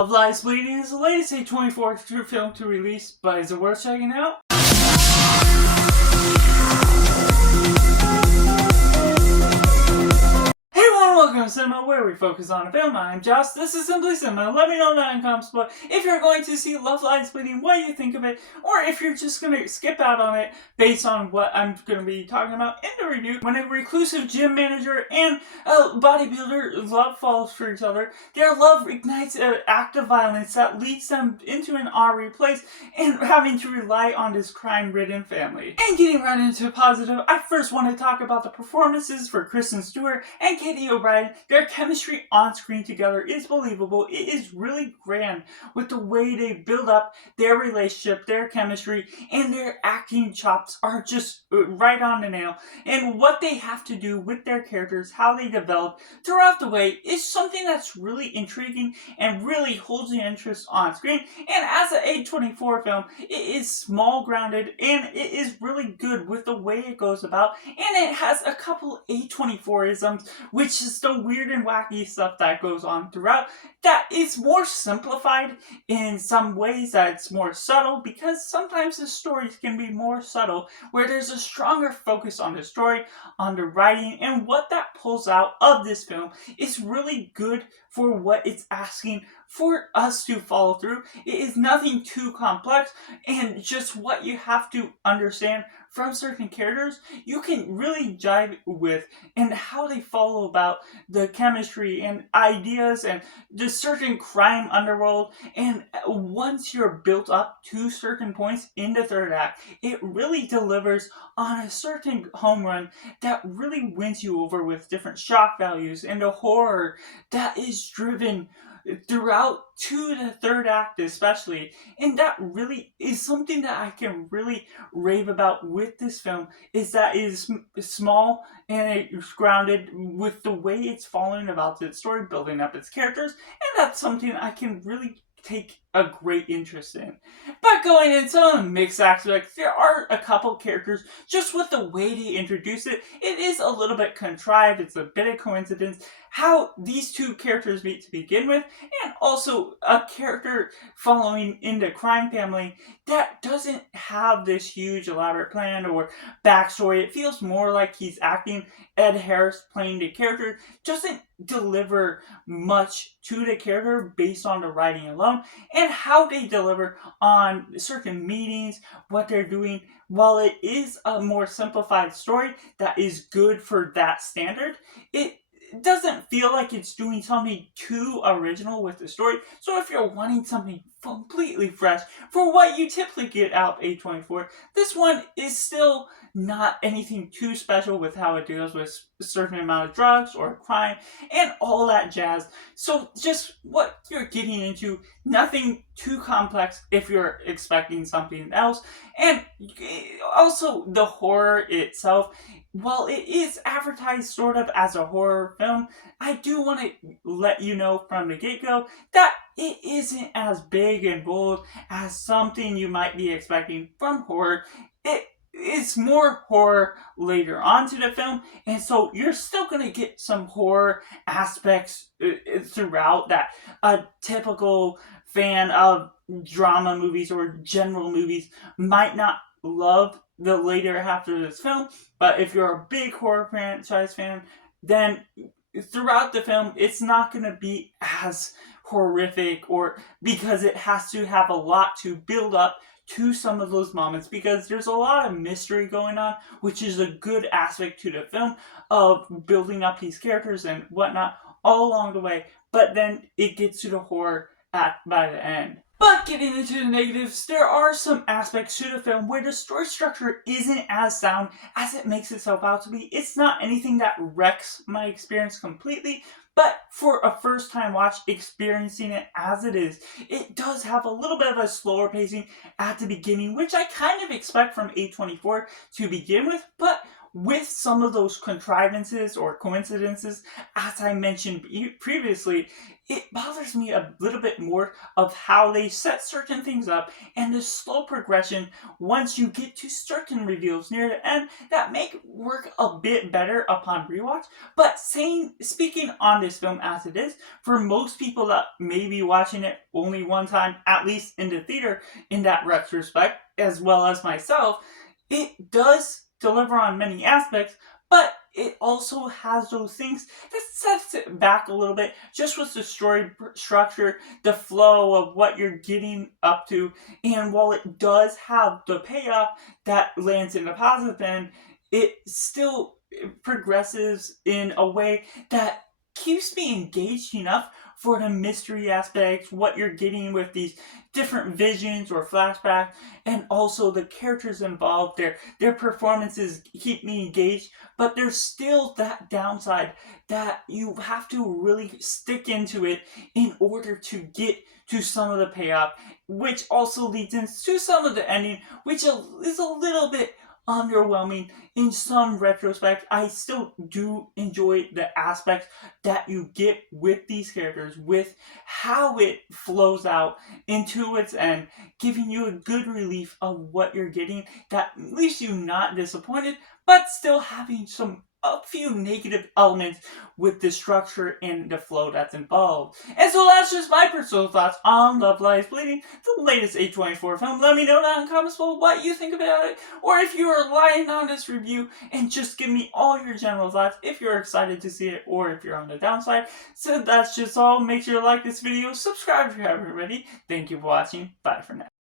Love Lies Bleeding is the latest A24 film to release, but is it worth checking out? Hey everyone, welcome to Cinema, where we focus on a film. I'm Josh, this is Simply Cinema. Let me know in the comments below if you're going to see Love Lies Bleeding, what you think of it, or if you're just going to skip out on it based on what I'm going to be talking about in the review. When a reclusive gym manager and a bodybuilder love falls for each other, their love ignites an act of violence that leads them into an Ari place and having to rely on this crime-ridden family. And getting right into positive, I first want to talk about the performances for Kristen Stewart and Katie O'Brien. Their chemistry on screen together is believable. It is really grand with the way they build up their relationship, their chemistry, and their acting chops are just right on the nail. And what they have to do with their characters, how they develop throughout the way, is something that's really intriguing and really holds the interest on screen. And as an A24 film, it is small, grounded, and it is really good with the way it goes about. And it has a couple A24isms, which is the weird and wacky stuff that goes on throughout, that is more simplified in some ways, that it's more subtle, because sometimes the stories can be more subtle, where there's a stronger focus on the story, on the writing, and what that pulls out of this film is really good for what it's asking for us to follow through. It is nothing too complex, and just what you have to understand from certain characters, you can really jive with, and how they follow about the chemistry and ideas and the certain crime underworld. And once you're built up to certain points in the third act, it really delivers on a certain home run that really wins you over with different shock values and the horror that is driven throughout to the third act especially. And that really is something that I can really rave about with this film, is that it is small and it's grounded with the way it's following about its story, building up its characters, and that's something I can really take a great interest in. But going into the mixed aspects, there are a couple characters, just with the way they introduce it, it is a little bit contrived. It's a bit of coincidence how these two characters meet to begin with, and also a character following in the crime family that doesn't have this huge elaborate plan or backstory. It feels more like he's acting. Ed Harris playing the character doesn't deliver much to the character based on the writing alone, and how they deliver on certain meetings, what they're doing. While it is a more simplified story that is good for that standard, it doesn't feel like it's doing something too original with the story. So if you're wanting something completely fresh for what you typically get out of A24, this one is still not anything too special with how it deals with a certain amount of drugs or crime and all that jazz. So just what you're getting into, nothing too complex if you're expecting something else. And also the horror itself, while it is advertised sort of as a horror film, I do want to let you know from the get-go that it isn't as big and bold as something you might be expecting from horror. It's more horror later on to the film, and so you're still going to get some horror aspects throughout that a typical fan of drama movies or general movies might not love the later half of this film. But if you're a big horror franchise fan, then throughout the film it's not going to be as horrific, or because it has to have a lot to build up to some of those moments, because there's a lot of mystery going on, which is a good aspect to the film of building up these characters and whatnot all along the way. But then it gets to the horror by the end. But getting into the negatives, there are some aspects to the film where the story structure isn't as sound as it makes itself out to be. It's not anything that wrecks my experience completely, but for a first time watch, experiencing it as it is, it does have a little bit of a slower pacing at the beginning, which I kind of expect from A24 to begin with. But with some of those contrivances or coincidences, as I mentioned previously, it bothers me a little bit more of how they set certain things up and the slow progression once you get to certain reveals near the end that make work a bit better upon rewatch. But speaking on this film as it is, for most people that may be watching it only one time, at least in the theater, in that retrospect, as well as myself, it does deliver on many aspects, but it also has those things that sets it back a little bit, just with the story structure, the flow of what you're getting up to, and while it does have the payoff that lands in a positive end, it still progresses in a way that keeps me engaged enough for the mystery aspects, what you're getting with these different visions or flashbacks, and also the characters involved, their performances keep me engaged, but there's still that downside that you have to really stick into it in order to get to some of the payoff, which also leads into some of the ending, which is a little bit underwhelming in some retrospect. I still do enjoy the aspects that you get with these characters, with how it flows out into its end, giving you a good relief of what you're getting that leaves you not disappointed, but still having a few negative elements with the structure and the flow that's involved. And so that's just my personal thoughts on Love Lies Bleeding, the latest A24 film. Let me know down in the comments below what you think about it, or if you are relying on this review, and just give me all your general thoughts if you're excited to see it or if you're on the downside. So that's just all. Make sure to like this video, subscribe if you haven't already. Thank you for watching. Bye for now.